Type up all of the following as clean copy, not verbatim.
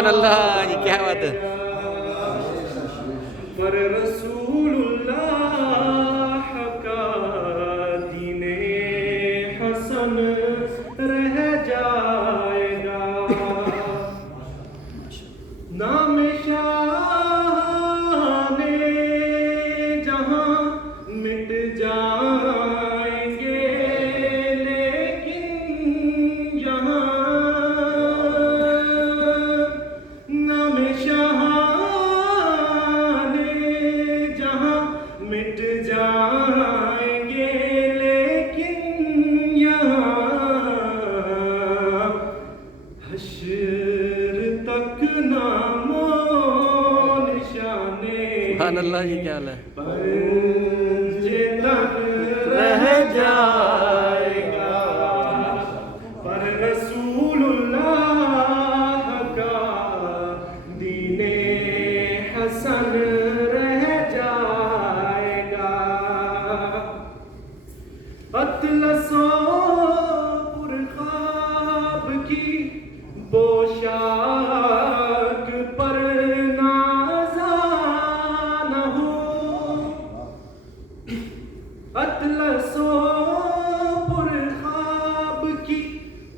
سبحان اللہ، یہ کیا بات ہے. پر رسول اللہ کا دین حسن رہ جائے گا. نام شاہ نے جہاں مٹ جائیں گے، لیکن یہاں نام شاہ نے جہاں مٹ جائیں گے، لیکن یہاں حشر تک نام و نشانے سبحان اللہ، یہ کیا حال ہے. پنجے تک رہ جائے گا. پر رسول اللہ کا دین حسن رہ جائے گا. اطلس و پرخواب کی پوشاک پر نازا نہ ہو. اطلس و پرخواب کی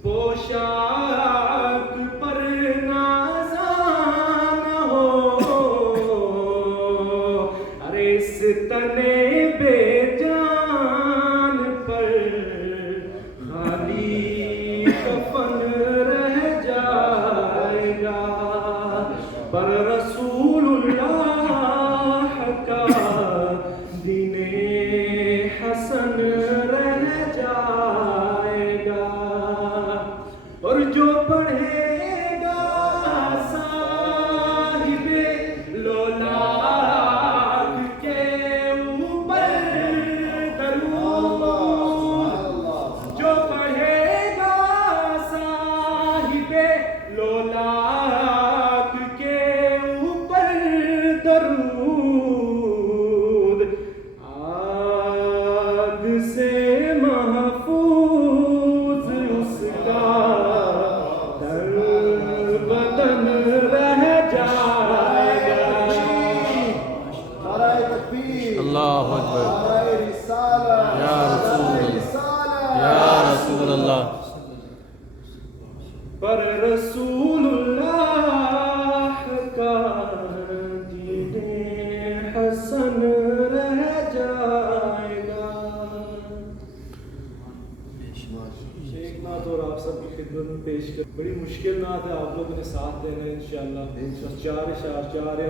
پوشاک پر نازا نہ ہو. ارے اس تنے بے جان پر خالی کفن رہ جائے گا. پر رسول اللہ کا دین حسن رہ جائے گا. اور جو پڑھے گا صاحب لولاک کے اوپر درود، جو پڑھے گا صاحب لولاک کے اوپر درود، آگ سے محفوظ اس کا تن بدن رہ جائے گا. اللہ اکبر. یا رسول اللہ، یا رسول اللہ. پر رسول اللہ کا دین حسن رہ جائے گا. ایک نعت اور آپ سب کی خدمت میں پیش کر. بڑی مشکل نعت ہے، آپ لوگوں نے ساتھ دینا ہے انشاءاللہ. 4 اشعار 4